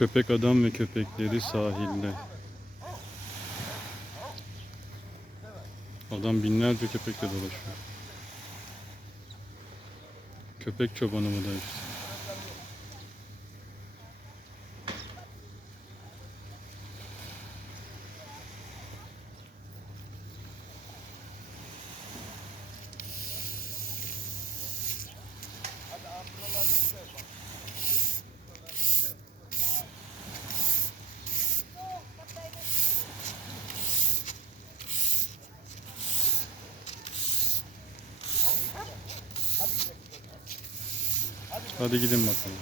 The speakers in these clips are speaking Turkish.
Köpek adam ve köpekleri sahilde. Adam binlerce köpekle dolaşıyor. Köpek çobanı mı da işte. Hadi gidin bakalım.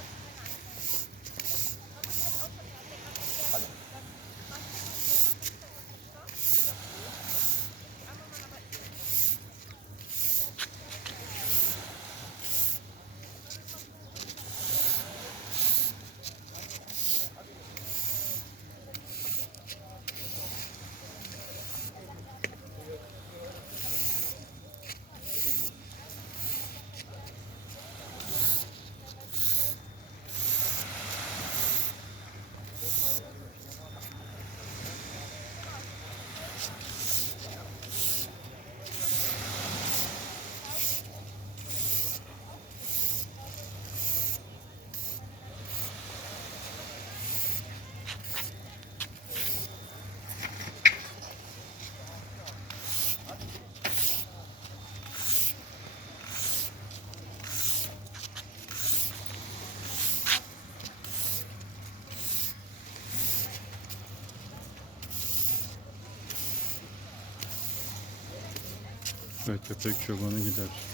Evet, köpek çobanı gider.